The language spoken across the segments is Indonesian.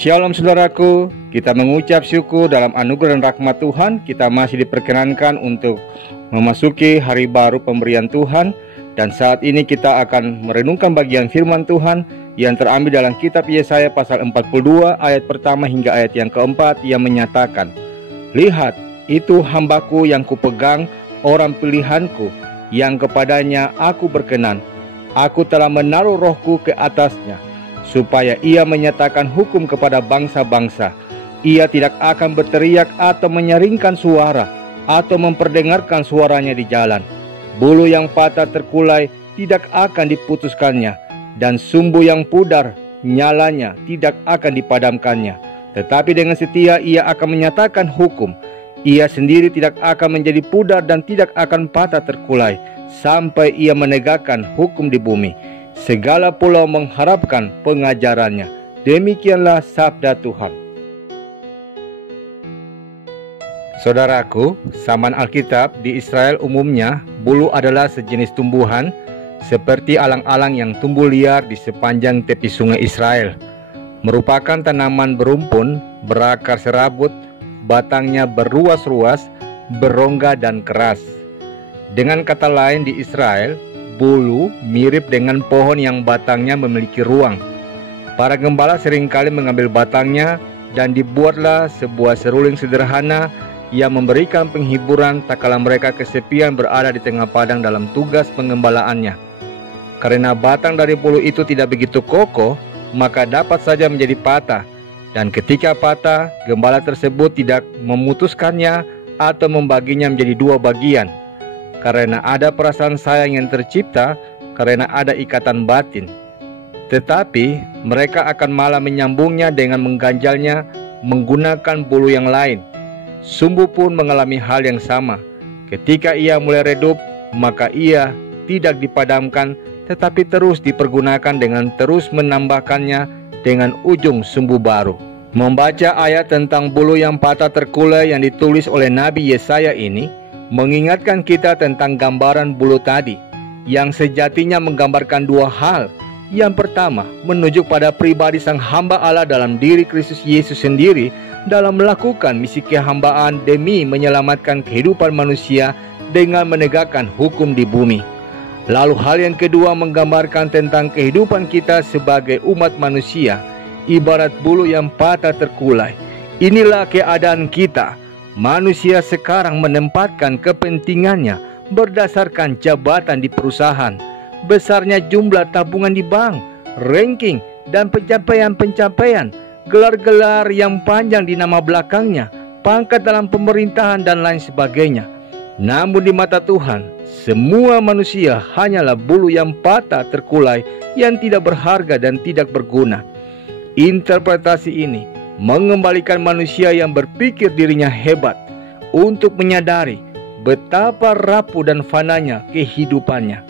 Shalom saudaraku, kita mengucap syukur dalam anugerah dan rahmat Tuhan. Kita masih diperkenankan untuk memasuki hari baru pemberian Tuhan. Dan saat ini kita akan merenungkan bagian firman Tuhan yang terambil dalam kitab Yesaya pasal 42 ayat pertama hingga ayat yang keempat, yang menyatakan, "Lihat, itu hambaku yang kupegang, orang pilihanku, yang kepadanya aku berkenan. Aku telah menaruh rohku ke atasnya, supaya ia menyatakan hukum kepada bangsa-bangsa. Ia tidak akan berteriak atau menyaringkan suara, atau memperdengarkan suaranya di jalan. Bulu yang patah terkulai tidak akan diputuskannya, dan sumbu yang pudar nyalanya tidak akan dipadamkannya. Tetapi dengan setia ia akan menyatakan hukum. Ia sendiri tidak akan menjadi pudar dan tidak akan patah terkulai, sampai ia menegakkan hukum di bumi. Segala pulau mengharapkan pengajarannya." Demikianlah sabda Tuhan. Saudaraku, zaman Alkitab di Israel umumnya, bulu adalah sejenis tumbuhan seperti alang-alang yang tumbuh liar di sepanjang tepi sungai Israel. Merupakan tanaman berumpun, berakar serabut, batangnya berruas-ruas, berongga dan keras. Dengan kata lain, di Israel, bulu mirip dengan pohon yang batangnya memiliki ruang. Para gembala seringkali mengambil batangnya dan dibuatlah sebuah seruling sederhana yang memberikan penghiburan tak kala mereka kesepian berada di tengah padang dalam tugas pengembalaannya. Karena batang dari bulu itu tidak begitu kokoh, maka dapat saja menjadi patah. Dan ketika patah, gembala tersebut tidak memutuskannya atau membaginya menjadi dua bagian. Karena ada perasaan sayang yang tercipta, karena ada ikatan batin. Tetapi mereka akan malah menyambungnya dengan mengganjalnya menggunakan bulu yang lain. Sumbu pun mengalami hal yang sama. Ketika ia mulai redup, maka ia tidak dipadamkan, tetapi terus dipergunakan dengan terus menambahkannya dengan ujung sumbu baru. Membaca ayat tentang bulu yang patah terkulai yang ditulis oleh Nabi Yesaya ini mengingatkan kita tentang gambaran bulu tadi, yang sejatinya menggambarkan dua hal. Yang pertama, menunjuk pada pribadi sang hamba Allah dalam diri Kristus Yesus sendiri dalam melakukan misi kehambaan demi menyelamatkan kehidupan manusia dengan menegakkan hukum di bumi. Lalu hal yang kedua menggambarkan tentang kehidupan kita sebagai umat manusia, ibarat bulu yang patah terkulai. Inilah keadaan kita. Manusia sekarang menempatkan kepentingannya berdasarkan jabatan di perusahaan, besarnya jumlah tabungan di bank, ranking, dan pencapaian-pencapaian, gelar-gelar yang panjang di nama belakangnya, pangkat dalam pemerintahan, dan lain sebagainya. Namun di mata Tuhan, semua manusia hanyalah bulu yang patah terkulai yang tidak berharga dan tidak berguna. Interpretasi ini mengembalikan manusia yang berpikir dirinya hebat untuk menyadari betapa rapuh dan fananya kehidupannya.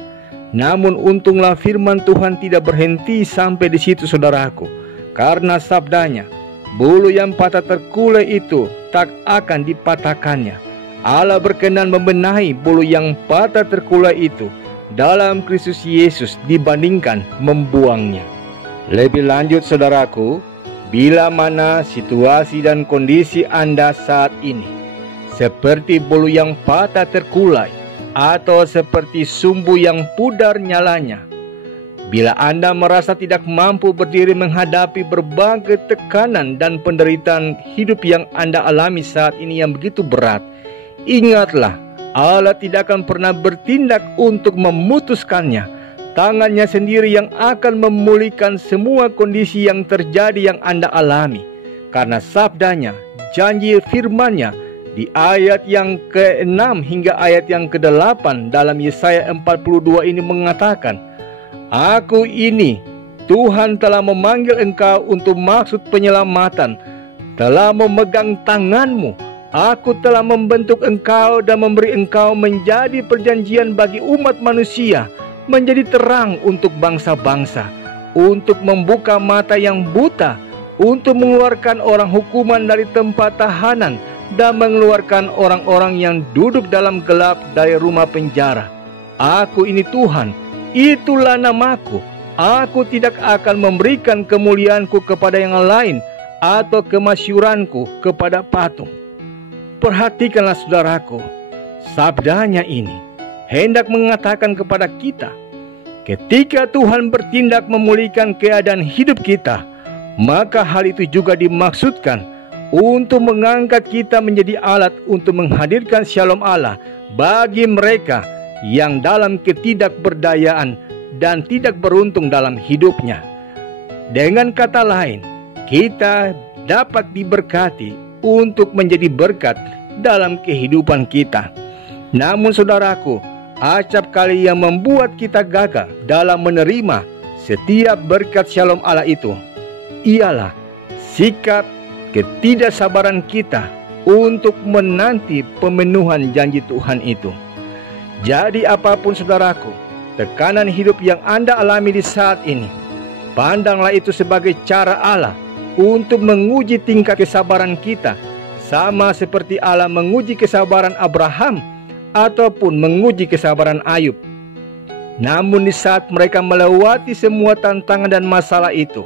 Namun untunglah firman Tuhan tidak berhenti sampai di situ, saudaraku. Karena sabdanya, bulu yang patah terkulai itu tak akan dipatahkannya. Allah berkenan membenahi bulu yang patah terkulai itu dalam Kristus Yesus dibandingkan membuangnya. Lebih lanjut, saudaraku, bila mana situasi dan kondisi Anda saat ini seperti bulu yang patah terkulai, atau seperti sumbu yang pudar nyalanya, bila Anda merasa tidak mampu berdiri menghadapi berbagai tekanan dan penderitaan hidup yang Anda alami saat ini yang begitu berat, ingatlah, Allah tidak akan pernah bertindak untuk memutuskannya. Tangannya sendiri yang akan memulihkan semua kondisi yang terjadi yang Anda alami. Karena sabdanya, janji firman-Nya di ayat yang ke-6 hingga ayat yang ke-8 dalam Yesaya 42 ini mengatakan, "Aku ini, Tuhan telah memanggil engkau untuk maksud penyelamatan, telah memegang tanganmu. Aku telah membentuk engkau dan memberi engkau menjadi perjanjian bagi umat manusia, menjadi terang untuk bangsa-bangsa, untuk membuka mata yang buta, untuk mengeluarkan orang hukuman dari tempat tahanan, dan mengeluarkan orang-orang yang duduk dalam gelap dari rumah penjara. Aku ini Tuhan, itulah namaku. Aku tidak akan memberikan kemuliaanku kepada yang lain. atau kemasyuranku kepada patung. Perhatikanlah saudaraku, sabdanya ini hendak mengatakan kepada kita, ketika Tuhan bertindak memulihkan keadaan hidup kita, maka hal itu juga dimaksudkan untuk mengangkat kita menjadi alat untuk menghadirkan shalom Allah bagi mereka yang dalam ketidakberdayaan dan tidak beruntung dalam hidupnya. Dengan kata lain, kita dapat diberkati untuk menjadi berkat dalam kehidupan kita. Namun saudaraku, acap kali yang membuat kita gagal dalam menerima setiap berkat shalom Allah itu ialah sikap ketidaksabaran kita untuk menanti pemenuhan janji Tuhan itu. Jadi apapun saudaraku, tekanan hidup yang Anda alami di saat ini, pandanglah itu sebagai cara Allah untuk menguji tingkat kesabaran kita, sama seperti Allah menguji kesabaran Abraham ataupun menguji kesabaran Ayub. Namun di saat mereka melewati semua tantangan dan masalah itu,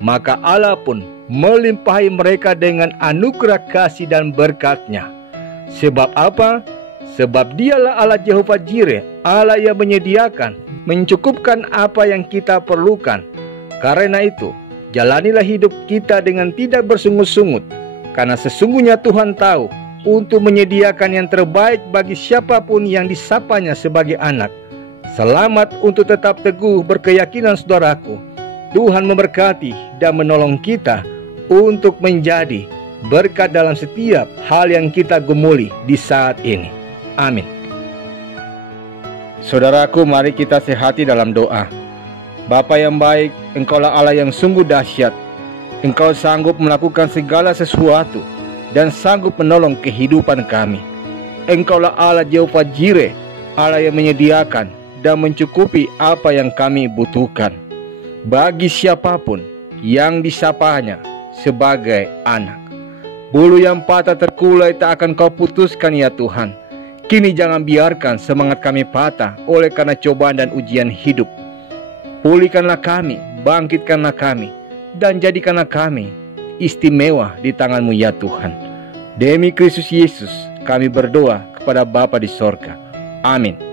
maka Allah pun melimpahi mereka dengan anugerah kasih dan berkat-Nya. Sebab apa? Sebab Dialah Allah Jehovah Jireh, Allah yang menyediakan, mencukupkan apa yang kita perlukan. Karena itu, jalanilah hidup kita dengan tidak bersungut-sungut, karena sesungguhnya Tuhan tahu untuk menyediakan yang terbaik bagi siapapun yang disapanya sebagai anak. Selamat untuk tetap teguh berkeyakinan saudaraku. Tuhan memberkati dan menolong kita untuk menjadi berkat dalam setiap hal yang kita gumuli di saat ini. Amin. Saudaraku, mari kita sehati dalam doa. Bapa yang baik, Engkaulah Allah yang sungguh dahsyat. Engkau sanggup melakukan segala sesuatu dan sanggup menolong kehidupan kami. Engkaulah Allah Jehovah Jireh, Allah yang menyediakan dan mencukupi apa yang kami butuhkan bagi siapapun yang disapanya sebagai anak. Bulu yang patah terkulai tak akan Kau putuskan ya Tuhan. Kini jangan biarkan semangat kami patah oleh karena cobaan dan ujian hidup. Pulihkanlah kami, bangkitkanlah kami, dan jadikanlah kami istimewa di tangan-Mu ya Tuhan. Demi Kristus Yesus kami berdoa kepada Bapa di sorga. Amin.